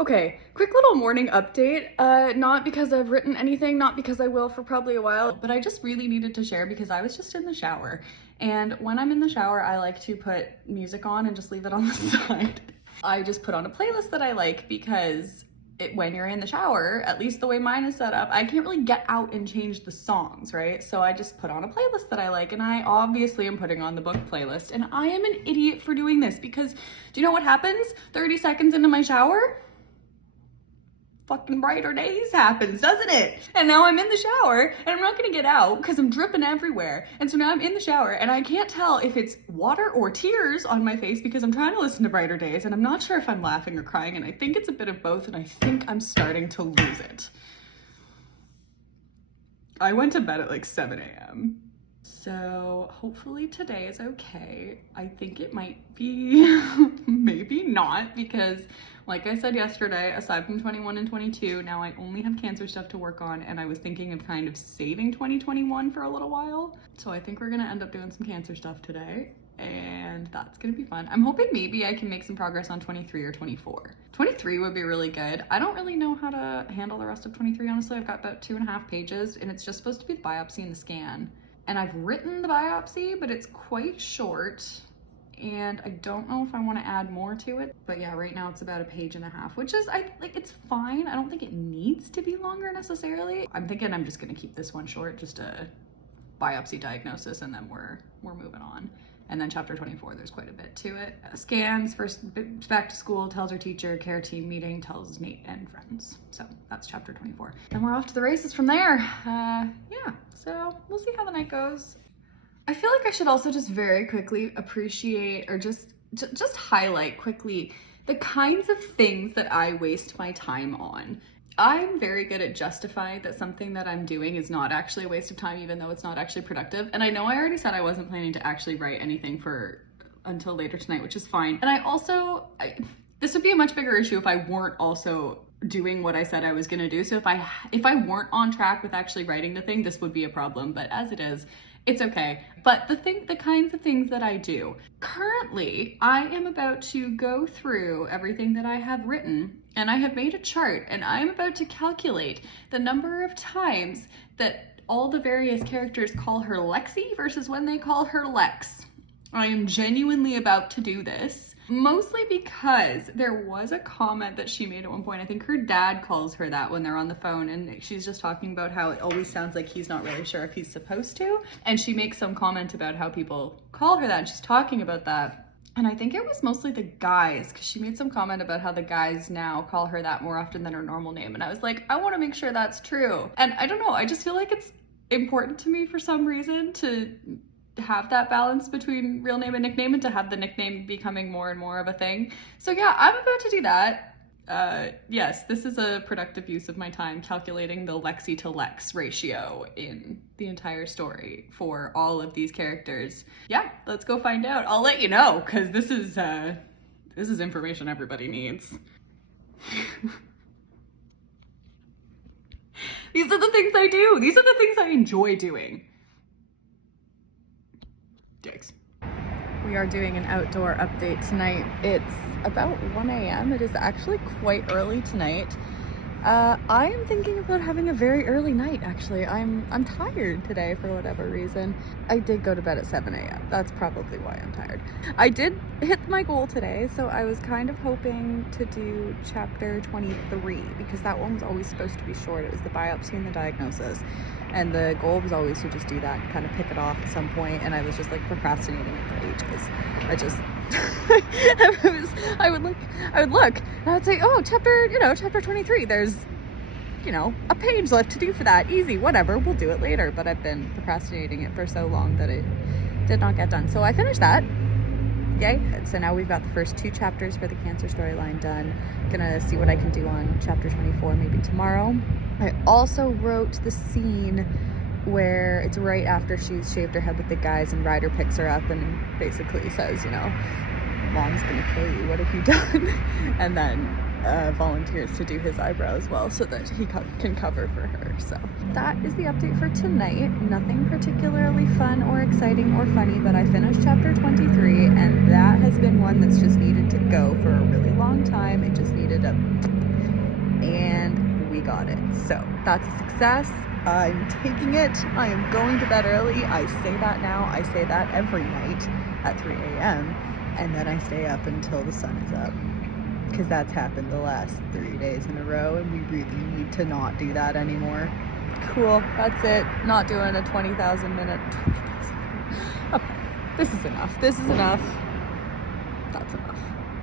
Okay, quick little morning update. Not because I've written anything, not because I will for probably a while, but I just really needed to share because I was just in the shower. And when I'm in the shower, I like to put music on and just leave it on the side. I just put on a playlist that I like because when you're in the shower, at least the way mine is set up, I can't really get out and change the songs, right? So I just put on a playlist that I like, and I obviously am putting on the book playlist, and I am an idiot for doing this because do you know what happens 30 seconds into my shower? Fucking Brighter Days happens, doesn't it? And now I'm in the shower and I'm not gonna get out because I'm dripping everywhere. And so now I'm in the shower and I can't tell if it's water or tears on my face because I'm trying to listen to Brighter Days and I'm not sure if I'm laughing or crying, and I think it's a bit of both, and I think I'm starting to lose it. I went to bed at like 7 a.m. So hopefully today is okay. I think it might be, maybe not, because like I said yesterday, aside from 21 and 22, now I only have cancer stuff to work on, and I was thinking of kind of saving 2021 for a little while. So I think we're gonna end up doing some cancer stuff today, and that's gonna be fun. I'm hoping maybe I can make some progress on 23 or 24. 23 would be really good. I don't really know how to handle the rest of 23, honestly. I've got about 2.5 pages, and it's just supposed to be the biopsy and the scan. And I've written the biopsy, but it's quite short, and I don't know if I want to add more to it. But yeah, right now it's about 1.5 pages, which is, it's fine. I don't think it needs to be longer necessarily. I'm thinking I'm just gonna keep this one short, just a biopsy diagnosis, and then we're moving on. And then chapter 24, there's quite a bit to it. Scans, first back to school, tells her teacher, care team meeting, tells Nate and friends. So that's chapter 24. And we're off to the races from there. Yeah, so we'll see how the night goes. I feel like I should also just very quickly appreciate, or just highlight quickly, the kinds of things that I waste my time on. I'm very good at justifying that something that I'm doing is not actually a waste of time, even though it's not actually productive. And I know I already said I wasn't planning to actually write anything until later tonight, which is fine. And this would be a much bigger issue if I weren't also doing what I said I was gonna do. So if I weren't on track with actually writing the thing, this would be a problem. But as it is, it's okay. But the kinds of things that I do. Currently, I am about to go through everything that I have written, and I have made a chart, and I'm about to calculate the number of times that all the various characters call her Lexi versus when they call her Lex. I am genuinely about to do this. Mostly because there was a comment that she made at one point. I think her dad calls her that when they're on the phone, and she's just talking about how it always sounds like he's not really sure if he's supposed to. And she makes some comment about how people call her that, and she's talking about that. And I think it was mostly the guys, because she made some comment about how the guys now call her that more often than her normal name. And I was like, I want to make sure that's true. And I don't know, I just feel like it's important to me for some reason to have that balance between real name and nickname, and to have the nickname becoming more and more of a thing. So yeah, I'm about to do that. Yes, this is a productive use of my time, calculating the Lexi to Lex ratio in the entire story for all of these characters. Yeah, let's go find out. I'll let you know, because this is information everybody needs. These are the things I do. These are the things I enjoy doing. Dicks. We are doing an outdoor update tonight. It's about 1 a.m. It is actually quite early tonight. I am thinking about having a very early night, actually. I'm tired today for whatever reason. I did go to bed at 7 a.m. That's probably why I'm tired. I did hit my goal today, so I was kind of hoping to do chapter 23, because that one was always supposed to be short. It was the biopsy and the diagnosis. And the goal was always to just do that and kind of pick it off at some point, and I was just like procrastinating it for ages. I would look, and I would say, oh, chapter 23, there's, a page left to do for that. Easy, whatever, we'll do it later. But I've been procrastinating it for so long that it did not get done. So I finished that. Yay. So now we've got the first 2 chapters for the cancer storyline done. Gonna see what I can do on chapter 24 maybe tomorrow. I also wrote the scene where it's right after she's shaved her head with the guys, and Ryder picks her up and basically says, Mom's gonna kill you, what have you done? And then volunteers to do his eyebrow as well so that he can cover for her. So that is the update for tonight. Nothing particularly fun or exciting or funny, but I finished chapter 23 and that has been one that's just needed to go for a really long time. It just needed and we got it. So that's a success. I'm taking it. I am going to bed early. I say that now. I say that every night at 3 a.m. and then I stay up until the sun is up, because that's happened the last 3 days in a row and we really need to not do that anymore. Cool, that's it. Not doing a 20,000 minute. Okay, this is enough. This is enough. That's enough.